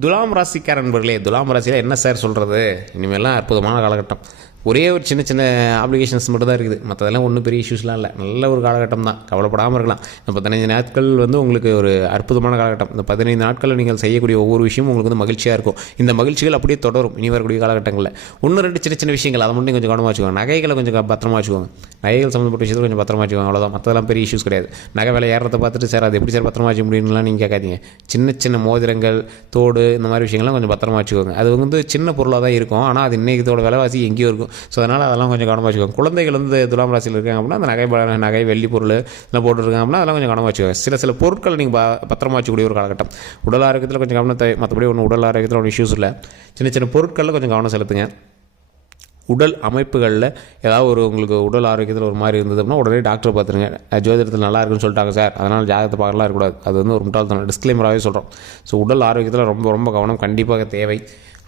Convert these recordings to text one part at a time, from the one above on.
துலாம் ராசிக்கார நண்பர்களே, துலாம் ராசியில் என்ன சார் சொல்கிறது? இனிமேலாம் அற்புதமான காலகட்டம். ஒரே ஒரு சின்ன சின்ன அப்ளிகேஷன்ஸ் மட்டும் தான் இருக்குது. மற்றதெல்லாம் ஒன்றும் பெரிய இஷ்யூஸ்லாம் இல்லை. நல்ல ஒரு காலகட்டம் தான், கவலைப்படாமல் இருக்கலாம். இந்த 15 நாட்கள் உங்களுக்கு ஒரு அற்புதமான காலகட்டம். இந்த 15 நாட்களில் நீங்கள் செய்யக்கூடிய ஒவ்வொரு விஷயமும் உங்களுக்கு மகிழ்ச்சியாக இருக்கும். இந்த மகிழ்ச்சிகள் அப்படியே தொடரும் இனி வரக்கூடிய காலகட்டங்களில். ஒன்று ரெண்டு சின்ன சின்ன விஷயங்கள் அதை மட்டும் கொஞ்சம் கவனமாக வச்சுக்கோங்க. நகைகளை கொஞ்சம் பத்திரமா வச்சுக்கோங்க. நகைகள் சம்மந்தப்பட்ட விஷயத்தில் கொஞ்சம் பத்திரமா வச்சுக்கோங்க, அவ்வளோதான். மற்றதெல்லாம் பெரிய இஷ்யூஸ் கிடையாது. நகை விலை ஏறதை பார்த்துட்டு சார் அது எப்படி சார் பத்திரமா வச்சுக்க முடியும்லாம் நீங்கள் கேட்காதீங்க. சின்ன சின்ன மோதிரங்கள், தோடு, இந்த மாதிரி விஷயங்கள்லாம் கொஞ்சம் பத்திரமா வச்சுக்கோங்க. அது சின்ன பொருளாக தான் இருக்கும், ஆனால் அது இன்றைக்கத்தோட விலைவாசி எங்கேயோ இருக்கும். ஸோ அதனால் அதெல்லாம் கொஞ்சம் கவனமாக வச்சுக்கோங்க. குழந்தைகள் துலாம் ராசியில் இருக்காங்க அப்படின்னா அந்த நகை வெள்ளி பொருள் எல்லாம் போட்டுருக்காங்க அப்படின்னா அதெல்லாம் கொஞ்சம் கவனமாக வச்சுக்கோங்க. சில பொருட்கள் நீங்கள் பத்திரமா வச்சுக்கூடிய ஒரு காலகட்டம். உடல் ஆரோக்கியத்தில் கொஞ்சம் கவனத்தை, மற்றபடி உடல் ஆரோக்கியத்தில் ஒன்றும் இஷ்யூஸ் இல்லை. சின்ன சின்ன பொருட்களில் கொஞ்சம் கவனம் செலுத்துங்க. உடல் அமைப்புகளில் ஏதாவது உங்களுக்கு உடல் ஆரோக்கியத்தில் ஒரு மாதிரி இருந்தது அப்படின்னா உடனே டாக்டரை பார்த்துருங்க. ஜோதிடத்தில் நல்லா இருக்குன்னு சொல்லிட்டாங்க சார், அதனால் ஜாதகத்தை பார்க்கலாம் இருக்கக்கூடாது. அது ஒரு முட்டாள்தனம், டிஸ்க்ளைமராகவே சொல்கிறோம். ஸோ உடல் ஆரோக்கியத்தில் ரொம்ப ரொம்ப கவனம் கண்டிப்பாக தேவை.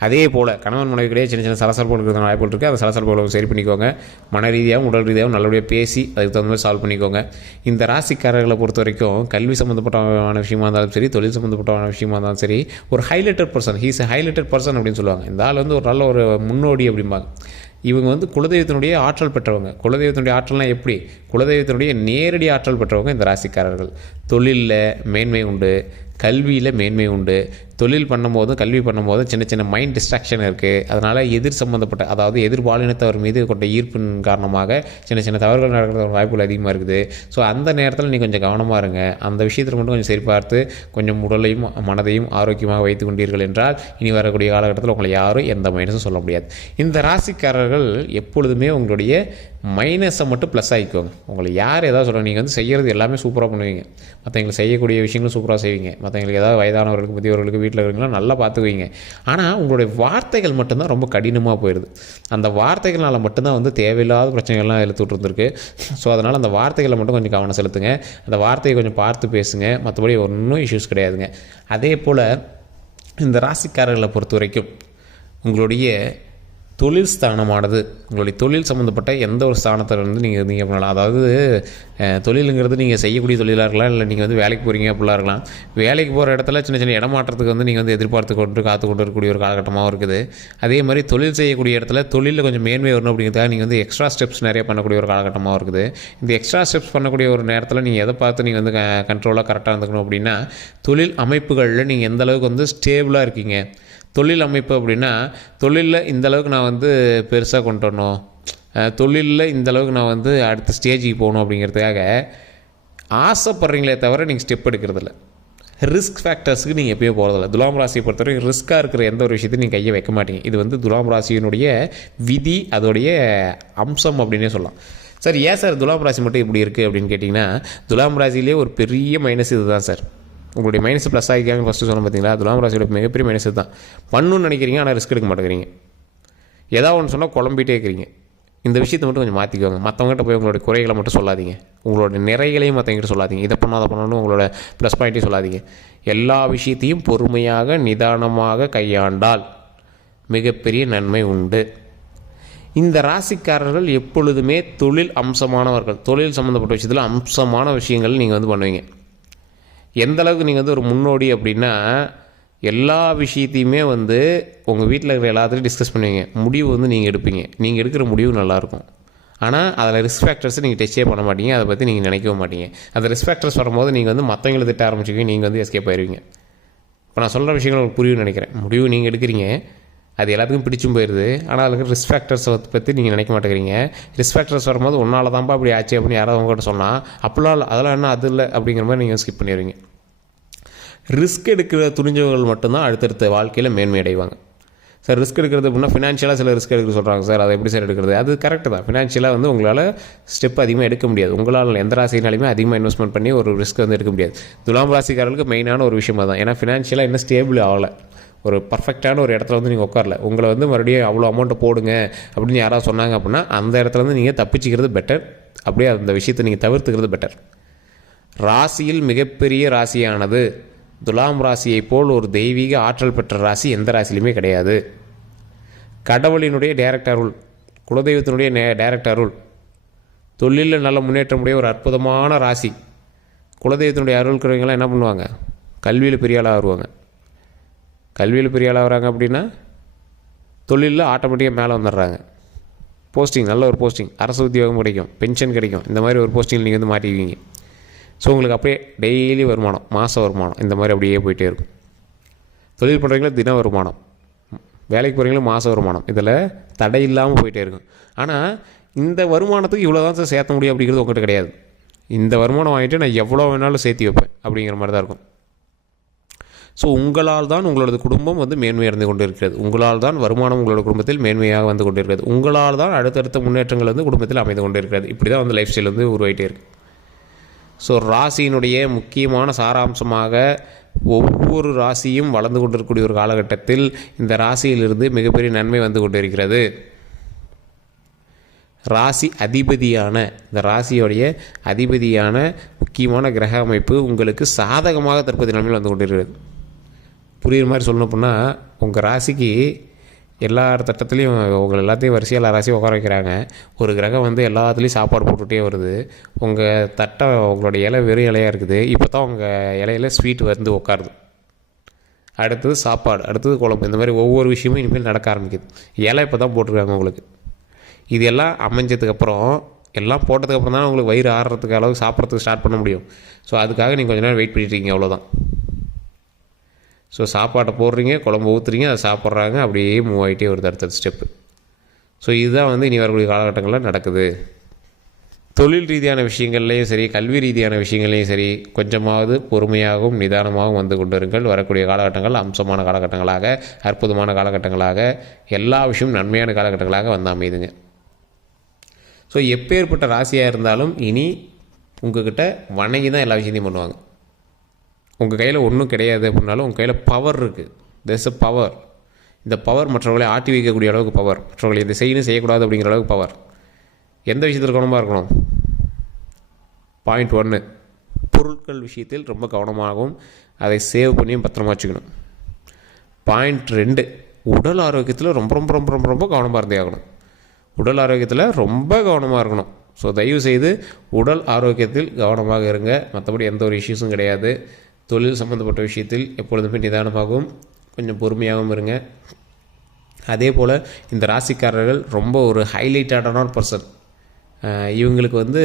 அதே போல் கணவன் மனைவிக்கிடையே சின்ன சின்ன சலசலப்புகள் இருக்கிற வாய்ப்புகள் இருக்குது. அந்த சலசலப்புகளை சரி பண்ணிக்கோங்க. மன ரீதியாகவும் உடல் ரீதியாகவும் நல்லபடியாக பேசி அதுக்கு தகுந்த மாதிரி சால்வ் பண்ணிக்கோங்க. இந்த ராசிக்காரர்களை பொறுத்த வரைக்கும் கல்வி சம்மந்தப்பட்டமான விஷயமா இருந்தாலும் சரி, தொழில் சம்மந்தப்பட்டமான விஷயமா இருந்தாலும் சரி, ஒரு highlighted person, he's a highlighted person அப்படின்னு சொல்லுவாங்க. இந்த ஆள் ஒரு நல்ல ஒரு முன்னோடி அப்படிம்பாங்க. இவங்க குலதெய்வத்தினுடைய ஆற்றல் பெற்றவங்க. குலதெய்வத்தினுடைய ஆற்றல்னால் எப்படி? குலதெய்வத்தினுடைய நேரடி ஆற்றல் பெற்றவங்க இந்த ராசிக்காரர்கள். தொழிலில் மேன்மை உண்டு, கல்வியில் மேன்மை உண்டு. தொழில் பண்ணும்போதும் கல்வி பண்ணும்போதும் சின்ன சின்ன மைண்ட் டிஸ்ட்ராக்ஷன் இருக்குது. அதனால் எதிர் சம்மந்தப்பட்ட, அதாவது எதிர்பாலினத்தவர் மீது கொண்ட ஈர்ப்பின் காரணமாக சின்ன சின்ன தவறுகள் நடக்கிற வாய்ப்புகள் அதிகமாக இருக்குது. ஸோ அந்த நேரத்தில் நீங்கள் கொஞ்சம் கவனமாக இருங்க. அந்த விஷயத்தில் மட்டும் கொஞ்சம் சரி பார்த்து கொஞ்சம் உடலையும் மனதையும் ஆரோக்கியமாக வைத்து கொண்டீர்கள் என்றால் இனி வரக்கூடிய காலகட்டத்தில் உங்களை யாரும் எந்த மைனஸும் சொல்ல முடியாது. இந்த ராசிக்காரர்கள் எப்பொழுதுமே உங்களுடைய மைனஸை மட்டும் ப்ளஸ் ஆகிக்கோங்க. உங்களை யார் ஏதாவது சொல்கிறாங்க, நீங்கள் செய்கிறது எல்லாமே சூப்பராக பண்ணுவீங்க. மற்றவங்களுக்கு செய்யக்கூடிய விஷயங்களும் சூப்பராக செய்வீங்க. மற்றவங்களுக்கு ஏதாவது வயதானவர்களுக்கு, முதியவர்களுக்கு, வீட்டில் இருக்கிறவங்களாம் நல்லா பார்த்துக்குவீங்க. ஆனால் உங்களுடைய வார்த்தைகள் மட்டும்தான் ரொம்ப கடினமாக போயிடுது. அந்த வார்த்தைகளால் மட்டும்தான் தேவையில்லாத பிரச்சனைகள்லாம் இழுத்துட்டு இருந்திருக்கு. ஸோ அதனால் அந்த வார்த்தைகளை மட்டும் கொஞ்சம் கவனம் செலுத்துங்க. அந்த வார்த்தையை கொஞ்சம் பார்த்து பேசுங்க. மற்றபடி ஒன்றும் இஷ்யூஸ் கிடையாதுங்க. அதே போல் இந்த ராசிக்காரர்களை பொறுத்த வரைக்கும் உங்களுடைய தொழில் ஸ்தானமானது, உங்களுடைய தொழில் சம்மந்தப்பட்ட எந்த ஒரு ஸ்தானத்தில் நீங்கள் பண்ணலாம். அதாவது தொழிலுங்கிறது நீங்கள் செய்யக்கூடிய தொழிலாக இருக்கலாம், இல்லை நீங்கள் வேலைக்கு போகிறீங்க அப்படிலாம் இருக்கலாம். வேலைக்கு போகிற இடத்துல சின்ன சின்ன இடமாற்றத்துக்கு நீங்கள் எதிர்பார்த்து கொண்டு காத்து கொண்டு இருக்கக்கூடிய ஒரு காலகட்டமாகவும் இருக்குது. அதே மாதிரி தொழில் செய்யக்கூடிய இடத்துல தொழிலில் கொஞ்சம் மேன்மை வரணும் அப்படிங்கிறதுக்காக நீங்கள் எக்ஸ்ட்ரா ஸ்டெப்ஸ் நிறைய பண்ணக்கூடிய ஒரு காலகட்டமாகவும் இருக்குது. இந்த எக்ஸ்ட்ரா ஸ்டெப்ஸ் பண்ணக்கூடிய ஒரு நேரத்தில் நீங்கள் எதை பார்த்து நீங்கள் கண்ட்ரோலாக கரெக்டாக இருந்துக்கணும் அப்படின்னா, தொழில் அமைப்புகளில் நீங்கள் எந்த அளவுக்கு ஸ்டேபிளாக இருக்கீங்க. தொழில் அமைப்பு அப்படின்னா, தொழிலில் இந்தளவுக்கு நான் பெருசாக கொண்டு வரணும், தொழிலில் இந்தளவுக்கு நான் அடுத்த ஸ்டேஜுக்கு போகணும் அப்படிங்கிறதுக்காக ஆசைப்படுறீங்களே தவிர நீங்கள் ஸ்டெப் எடுக்கிறதில்ல. ரிஸ்க் ஃபேக்டர்ஸுக்கு நீங்கள் எப்போயோ போகிறதில்ல. துலாம் ராசியை பொறுத்தவரைக்கும் ரிஸ்க்காக இருக்கிற எந்த ஒரு விஷயத்தையும் நீங்கள் கையை வைக்க மாட்டீங்க. இது துலாம் ராசியினுடைய விதி, அதோடைய அம்சம் அப்படின்னே சொல்லலாம். சார் ஏன் சார் துலாம் ராசி மட்டும் இப்படி இருக்குது அப்படின்னு கேட்டிங்கன்னா, துலாம் ராசியிலே ஒரு பெரிய மைனஸ் இது தான் சார். உங்களுடைய மைனஸ் ப்ளஸ் ஆகிக்காங்க ஃபஸ்ட்டு சொன்ன பார்த்தீங்களா? துலாம் ராசியோட மிகப்பெரிய மைனஸ் தான். பண்ணணும்னு நினைக்கிறீங்க, ஆனால் ரிஸ்க் எடுக்க மாட்டேங்கிறீங்க. ஏதாவது ஒன்று சொன்னால் குழம்பிட்டே இருக்கிறீங்க. இந்த விஷயத்தை மட்டும் கொஞ்சம் மாற்றிக்கோங்க. மற்றவங்ககிட்ட போய் உங்களுடைய குறைகளை மட்டும் சொல்லாதீங்க. உங்களோட நிறைகளையும் மற்றவங்ககிட்ட சொல்லாதீங்க. இதை பண்ணால் அதை பண்ணணும் உங்களோட ப்ளஸ் பாயிண்ட்டையும் சொல்லாதீங்க. எல்லா விஷயத்தையும் பொறுமையாக நிதானமாக கையாண்டால் மிகப்பெரிய நன்மை உண்டு. இந்த ராசிக்காரர்கள் எப்பொழுதுமே தொழில் அம்சமானவர்கள். தொழில் சம்மந்தப்பட்ட விஷயத்தில் அம்சமான விஷயங்கள் நீங்கள் பண்ணுவீங்க. எந்த அளவுக்கு நீங்கள் ஒரு முன்னோடி அப்படின்னா, எல்லா விஷயத்தையுமே உங்கள் வீட்டில் இருக்கிற எல்லாத்தையும் டிஸ்கஸ் பண்ணுவீங்க. முடிவு நீங்கள் எடுப்பீங்க. நீங்கள் எடுக்கிற முடிவு நல்லாயிருக்கும். ஆனால் அதில் ரிஸ்க் ஃபேக்டர்ஸை நீங்கள் டெஸ்டே பண்ண மாட்டீங்க. அதை பற்றி நீங்கள் நினைக்கவும் மாட்டீங்க. அந்த ரிஸ்க் ஃபேக்டர்ஸ் வரும்போது நீங்கள் மற்றவங்களை திட்ட ஆரம்பிச்சுக்குவீங்க. நீங்கள் எஸ்கேப் ஆயிடுவீங்க. இப்போ நான் சொல்கிற விஷயங்கள் உங்களுக்கு புரியும்னு நினைக்கிறேன். முடிவு நீங்கள் எடுக்கிறீங்க, அது எல்லாத்துக்கும் பிடிச்சும் போயிடுது. ஆனால் அதுக்கு ரிஸ்க் ஃபேக்டர்ஸை பற்றி நீங்கள் நினைக்க மாட்டேங்கிறீங்க. ரிஸ்க் ஃபேக்டர்ஸ் வரும்போது ஒன்றால் தான்ப்பா அப்படி ஆச்சு அப்படின்னு யாராவது உங்கள்கிட்ட சொன்னால், அப்படிலாம் அதெல்லாம் என்ன அது இல்லை அப்படிங்கிற மாதிரி நீங்கள் ஸ்கிப் பண்ணிடுவீங்க. ரிஸ்க் எடுக்கிற துணிஞ்சவர்கள் மட்டும்தான் அடுத்தடுத்த வாழ்க்கையில் மேன்மை அடைவாங்க. சார் ரிஸ்க் எடுக்கிறது அப்படின்னா ஃபினான்ஷியலாக சில ரிஸ்க் எடுக்க சொல்கிறாங்க சார், அதை எப்படி சார் எடுக்கிறது? அது கரெக்டு தான். ஃபினான்ஷியலாக உங்களால் ஸ்டெப் அதிகமாக எடுக்க முடியாது. உங்களால் எந்த ராசினாலுமே அதிகமாக இன்வெஸ்ட்மெண்ட் பண்ணி ஒரு ரிஸ்க் எடுக்க முடியாது. துலாம் ராசிக்காரர்களுக்கு மெயினான ஒரு விஷயமாக தான். ஏன்னா ஃபினான்ஷியலாக இன்னும் ஸ்டேபிள் ஆகலை. ஒரு பர்ஃபெக்டான ஒரு இடத்துல நீங்கள் உட்காரல. உங்களை மறுபடியும் அவ்வளோ அமௌண்ட்டை போடுங்க அப்படின்னு யாராவது சொன்னாங்க அப்படின்னா அந்த இடத்துல நீங்கள் தப்பிச்சிக்கிறது பெட்டர். அப்படியே அந்த விஷயத்தை நீங்கள் தவிர்த்துக்கிறது பெட்டர். ராசியில் மிகப்பெரிய ராசியானது துலாம் ராசியை போல் ஒரு தெய்வீக ஆற்றல் பெற்ற ராசி எந்த ராசியிலுமே கிடையாது. கடவுளினுடைய டைரக்ட் அருள், குலதெய்வத்தினுடைய டைரக்ட் அருள், தொழிலில் நல்ல முன்னேற்றமுடைய ஒரு அற்புதமான ராசி. குலதெய்வத்தினுடைய அருள் இருக்கிறவங்களாம் என்ன பண்ணுவாங்க? கல்வியில் பெரிய ஆளாக வருவாங்க. கல்வியில் பெரிய ஆளாக வராங்க அப்படின்னா தொழிலில் ஆட்டோமேட்டிக்காக மேலே வந்துடுறாங்க. போஸ்டிங், நல்ல ஒரு போஸ்டிங், அரசு உத்தியோகம் கிடைக்கும், பென்ஷன் கிடைக்கும், இந்த மாதிரி ஒரு போஸ்டிங்கில் நீங்கள் வந்து மாட்டிக்குவீங்க. ஸோ உங்களுக்கு அப்படியே டெய்லி வருமானம், மாத வருமானம் இந்த மாதிரி அப்படியே போயிட்டே இருக்கும். தொழில் பண்ணுறவங்களும் தின வருமானம், வேலைக்கு போகிறவங்களும் மாத வருமானம், இதில் தடை இல்லாமல் போயிட்டே இருக்கும். ஆனால் இந்த வருமானத்துக்கு இவ்வளோ தான் சேர்த்த முடியும் அப்படிங்கிறது உங்கள்கிட்ட கிடையாது. இந்த வருமானம் வாங்கிட்டு நான் எவ்வளோ வேணாலும் சேர்த்து வைப்பேன் அப்படிங்கிற மாதிரி தான் இருக்கும். ஸோ உங்களால் தான் உங்களோட குடும்பம் வந்து மேன்மையடைந்து கொண்டு இருக்கிறது. உங்களால் தான் வருமானம் உங்களோட குடும்பத்தில் மேன்மையாக வந்து கொண்டு இருக்கிறது. உங்களால் தான் அடுத்தடுத்த முன்னேற்றங்கள் வந்து குடும்பத்தில் அமைந்து கொண்டு இருக்கிறது. இப்படி தான் வந்து லைஃப் ஸ்டைல் வந்து உருவாகிட்டே இருக்குது. ஸோ ராசியினுடைய முக்கியமான சாராம்சமாக ஒவ்வொரு ராசியும் வளர்ந்து கொண்டிருக்கக்கூடிய ஒரு காலகட்டத்தில் இந்த ராசியிலிருந்து மிகப்பெரிய நன்மை வந்து கொண்டு இருக்கிறது. ராசி அதிபதியான இந்த ராசியோடைய அதிபதியான முக்கியமான கிரக அமைப்பு உங்களுக்கு சாதகமாக தற்போதைய நிலைமையில் வந்து கொண்டிருக்கிறது. புரியுற மாதிரி சொல்லணும் அப்படின்னா, உங்கள் ராசிக்கு எல்லா தட்டத்துலேயும் உங்கள் எல்லாத்தையும் வரிசையாக எல்லா ராசியும் உட்கார வைக்கிறாங்க. ஒரு கிரகம் வந்து எல்லாத்துலேயும் சாப்பாடு போட்டுகிட்டே வருது. உங்கள் தட்டை உங்களோட இலை வெறும் இலையாக இருக்குது. இப்போ தான் உங்கள் இலையில ஸ்வீட் வந்து உட்காருது. அடுத்தது சாப்பாடு, அடுத்தது குழம்பு, இந்த மாதிரி ஒவ்வொரு விஷயமும் இனிமேல் நடக்க ஆரம்பிக்குது. இலை இப்போ தான் போட்டிருக்காங்க உங்களுக்கு. இது எல்லாம் அமைஞ்சதுக்கப்புறம், எல்லாம் போட்டதுக்கப்புறம் தான் உங்களுக்கு வயிறு ஆடுறதுக்கு அளவுக்கு சாப்பிட்றதுக்கு ஸ்டார்ட் பண்ண முடியும். ஸோ அதுக்காக நீங்கள் கொஞ்சம் நேரம் வெயிட் பண்ணிட்டுருக்கீங்க, அவ்வளோதான். ஸோ சாப்பாட்டை போடுறீங்க, குழம்பு ஊற்றுறீங்க, அதை சாப்பிட்றாங்க, அப்படியே மூவ் ஆகிட்டே வருது அடுத்தடுத்த ஸ்டெப்பு. ஸோ இதுதான் வந்து இனி வரக்கூடிய காலகட்டங்களில் நடக்குது. தொழில் ரீதியான விஷயங்கள்லேயும் சரி, கல்வி ரீதியான விஷயங்கள்லேயும் சரி, கொஞ்சமாவது பொறுமையாகவும் நிதானமாகவும் வந்து கொண்டிருங்கள். வரக்கூடிய காலகட்டங்கள் அம்சமான காலகட்டங்களாக, அற்புதமான காலகட்டங்களாக, எல்லா விஷயமும் நன்மையான காலகட்டங்களாக வந்து அமைதுங்க. ஸோ எப்பேற்பட்ட ராசியாக இருந்தாலும் இனி உங்கள்கிட்ட வணங்கி தான் எல்லா விஷயத்தையும் பண்ணுவாங்க. உங்கள் கையில் ஒன்றும் கிடையாது அப்படின்னாலும் உங்கள் கையில் பவர் இருக்குது. There's a power. இந்த பவர் மற்றவர்களை ஆட்டி வைக்கக்கூடிய அளவுக்கு பவர், மற்றவர்களை இதை செய்யணும் செய்யக்கூடாது அப்படிங்கிற அளவுக்கு பவர். எந்த விஷயத்தில் கவனமாக இருக்கணும்? பாயிண்ட் 1, பொருட்கள் விஷயத்தில் ரொம்ப கவனமாகவும் அதை சேவ் பண்ணியும் பத்திரமா வச்சுக்கணும். பாயிண்ட் 2, உடல் ஆரோக்கியத்தில் ரொம்ப ரொம்ப ரொம்ப ரொம்ப ரொம்ப கவனமாக இருந்தே ஆகணும். உடல் ஆரோக்கியத்தில் ரொம்ப கவனமாக இருக்கணும். ஸோ தயவுசெய்து உடல் ஆரோக்கியத்தில் கவனமாக இருங்க. மற்றபடி எந்த ஒரு இஷ்யூஸும் கிடையாது. தொழில் சம்மந்தப்பட்ட விஷயத்தில் எப்பொழுதுமே நிதானமாகவும் கொஞ்சம் பொறுமையாகவும் இருங்க. அதே போல் இந்த ராசிக்காரர்கள் ரொம்ப ஒரு ஹைலைட்டடான ஒரு பர்சன். இவங்களுக்கு வந்து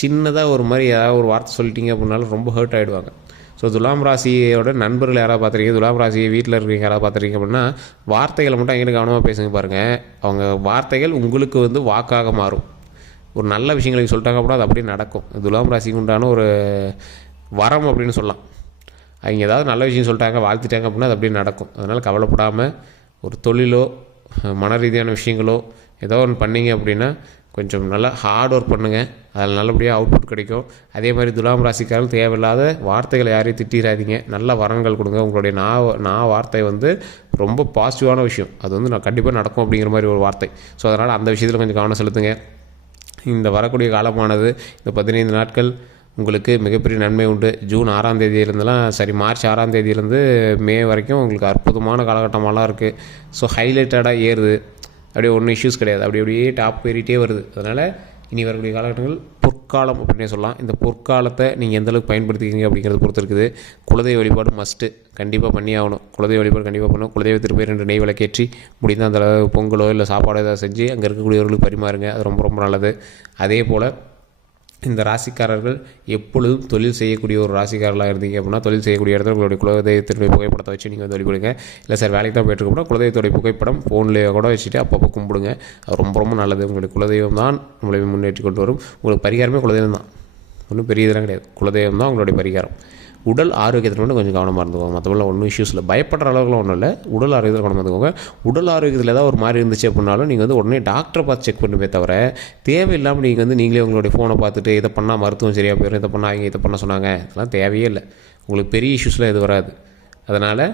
சின்னதாக ஒரு மாதிரி ஏதாவது ஒரு வார்த்தை சொல்லிட்டீங்க அப்படின்னாலும் ரொம்ப ஹர்ட் ஆகிடுவாங்க. ஸோ துலாம் ராசியோட நண்பர்கள் யாராவது பார்த்துருக்கீங்க, துலாம் ராசியை வீட்டில் இருக்கிறவங்க யாராவது பார்த்துருக்கீங்க அப்படின்னா வார்த்தைகளை மட்டும் எங்கிட்ட கவனமாக பேசுங்க பாருங்கள். அவங்க வார்த்தைகள் உங்களுக்கு வந்து வாக்காக மாறும். ஒரு நல்ல விஷயங்களுக்கு சொல்லிட்டாங்க அப்படின்னா அது அப்படியே நடக்கும். துலாம் ராசிக்கு உண்டான ஒரு வரம் அப்படின்னு சொல்லலாம். அவங்க ஏதாவது நல்ல விஷயம் சொல்லிட்டாங்க, வாழ்த்திட்டாங்க அப்படின்னா அது அப்படியே நடக்கும். அதனால் கவலைப்படாமல் ஒரு தொழிலோ மன ரீதியான விஷயங்களோ ஏதோ ஒன்று பண்ணிங்க அப்படின்னா கொஞ்சம் நல்லா ஹார்ட் ஒர்க் பண்ணுங்கள். அதில் நல்லபடியாக அவுட்புட் கிடைக்கும். அதே மாதிரி துலாம் ராசிக்காரர்கள் தேவையில்லாத வார்த்தைகளை யாரையும் திட்டிடாதீங்க. நல்ல வரங்கள் கொடுங்க. உங்களுடைய நான் வார்த்தை வந்து ரொம்ப பாசிட்டிவான விஷயம். அது வந்து நான் கண்டிப்பாக நடக்கும் அப்படிங்கிற மாதிரி ஒரு வார்த்தை. ஸோ அதனால் அந்த விஷயத்தில் கொஞ்சம் கவனம் செலுத்துங்க. இந்த வரக்கூடிய காலமானது இந்த 15 நாட்கள் உங்களுக்கு மிகப்பெரிய நன்மை உண்டு. ஜூன் 6ஆம் தேதியிலேருந்துலாம் மார்ச் 6ஆம் தேதியிலேருந்து மே வரைக்கும் உங்களுக்கு அற்புதமான காலகட்டமாலாம் இருக்குது. ஸோ ஹைலைட்டடாக ஏறுது. அப்படியே ஒன்றும் இஷ்யூஸ் கிடையாது. அப்படியே டாப் ஏறிட்டே வருது. அதனால் இனி வரக்கூடிய காலகட்டங்கள் பொற்காலம் அப்படின்னே சொல்லலாம். இந்த பொற்காலத்தை நீங்கள் எந்தளவுக்கு பயன்படுத்திக்கிங்க அப்படிங்கிறத பொறுத்து இருக்குது. குலதெய்வ வழிபாடு மஸ்ட்டு, கண்டிப்பாக பண்ணி ஆகணும். குலதெய்வ வழிபாடு கண்டிப்பாக பண்ணணும். குலதெய்வத்திற்கு போய் 2 நெய் விளக்கேற்றி முடிந்தால் அந்த பொங்கலோ இல்லை சாப்பாடோ ஏதாவது செஞ்சு அங்கே இருக்கக்கூடியவர்களுக்கு பரிமாறுங்க. அது ரொம்ப ரொம்ப நல்லது. அதே போல் இந்த ராசிக்காரர்கள் எப்பொழுதும் தொழில் செய்யக்கூடிய ஒரு ராசிக்காரர்களாக இருந்தீங்க அப்படின்னா, தொழில் செய்யக்கூடிய இடத்துல உங்களுடைய குலதெய்வத்தினுடைய புகைப்படத்தை வச்சு நீங்கள் வந்து வழிபடுங்க. இல்லை சார் வேலைக்கு தான் போய்ட்டுருக்கோம்னா குலதெய்வத்துடைய புகைப்படம் ஃபோன்லேயே கூட வச்சுட்டு அப்பப்போ கும்பிடுங்க. அது ரொம்ப ரொம்ப நல்லது. உங்களுடைய குலதெய்வம் தான் உங்களை முன்னேற்றி கொண்டு வரும். உங்களுக்கு பரிகாரமே குலதெய்வம் தான். ஒன்றும் பெரிய இதெல்லாம் கிடையாது. குலதெய்வம் தான் உங்களுடைய பரிகாரம். உடல் ஆரோக்கியத்தில் மட்டும் கொஞ்சம் கவனமாக இருந்துக்கோங்க. மற்றபடிலாம் ஒன்றும் இஷ்யூஸ் இல்லை. பயப்படுற அளவுக்குலாம் ஒன்றும் இல்லை. உடல் ஆரோக்கியத்தில் கவனமாக இருந்துக்கோங்க. உடல் ஆரோக்கியத்தில் ஏதாவது ஒரு மாதிரி இருந்துச்சு அப்படின்னாலும் நீங்கள் வந்து உடனே டாக்டரை பார்த்து செக் பண்ணுமே தவிர தேவையில்லாமல் நீங்கள் வந்து நீங்களே உங்களுடைய ஃபோனை பார்த்துட்டு இதை பண்ணால் மருத்துவம் சரியாக போயிடும், இதை பண்ணால் இதை பண்ண சொன்னாங்க, இதெல்லாம் தேவையே இல்லை. உங்களுக்கு பெரிய இஷ்யூஸ்லாம் எது வராது. அதனால்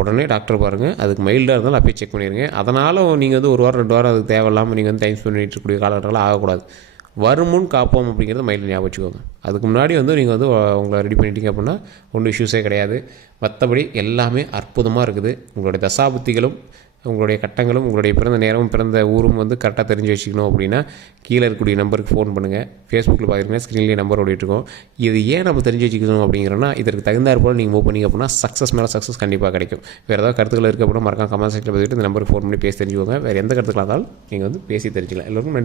உடனே டாக்டர் பாருங்கள். அதுக்கு மைல்டாக இருந்தாலும் அப்பயே செக் பண்ணிடுங்க. அதனால் நீங்கள் வந்து 1 வாரம் 2 வாரம் அதுக்கு தேவையில்லாமல் நீங்கள் வந்து டைம் ஸ்பெண்ட் பண்ணிட்டு இருக்கக்கூடிய காலகட்டங்கள் ஆகக்கூடாது. வருமுன் காப்போம் அப்படிங்கிறத மைண்டில் ஞாபகம் வச்சுக்கோங்க. அதுக்கு முன்னாடி வந்து நீங்கள் வந்து உங்களை ரெடி பண்ணிட்டீங்க அப்படின்னா ஒன்றும் இஷ்யூஸே கிடையாது. மற்றபடி எல்லாமே அற்புதமாக இருக்குது. உங்களுடைய தசாபுத்திகளும் உங்களுடைய கட்டங்களும் உங்களுடைய பிறந்த நேரமும் பிறந்த ஊரும் வந்து கரெக்டாக தெரிஞ்சு வச்சுக்கணும் அப்படின்னா கீழே இருக்கக்கூடிய நம்பருக்கு ஃபோன் பண்ணுங்கள். ஃபேஸ்புக்கில் பார்த்தீங்கன்னா ஸ்க்ரீன்லேயே நம்பர் ஓடிட்டுருக்கோம். இது ஏன் நம்ம தெரிஞ்சு வச்சுக்கணும் அப்படிங்கிறோன்னா இதற்கு தகுந்தாற் போல் நீங்கள் மூவ் பண்ணிங்க அப்படின்னா சக்ஸஸ் மேலே சக்ஸஸ் கண்டிப்பாக கிடைக்கும். வேறு ஏதாவது கருத்துக்கள் இருக்க அப்படின்னா மறக்காம கமெண்ட் செக்ஷனில் பார்த்துட்டு இந்த நம்பருக்கு ஃபோன் பண்ணி பேசி தெரிஞ்சுக்கோங்க. வேறு எந்த கருத்துக்களாக இருந்தாலும் நீங்கள் வந்து பேசி தெரிஞ்சுக்கலாம். எல்லோருக்கும் நன்றி.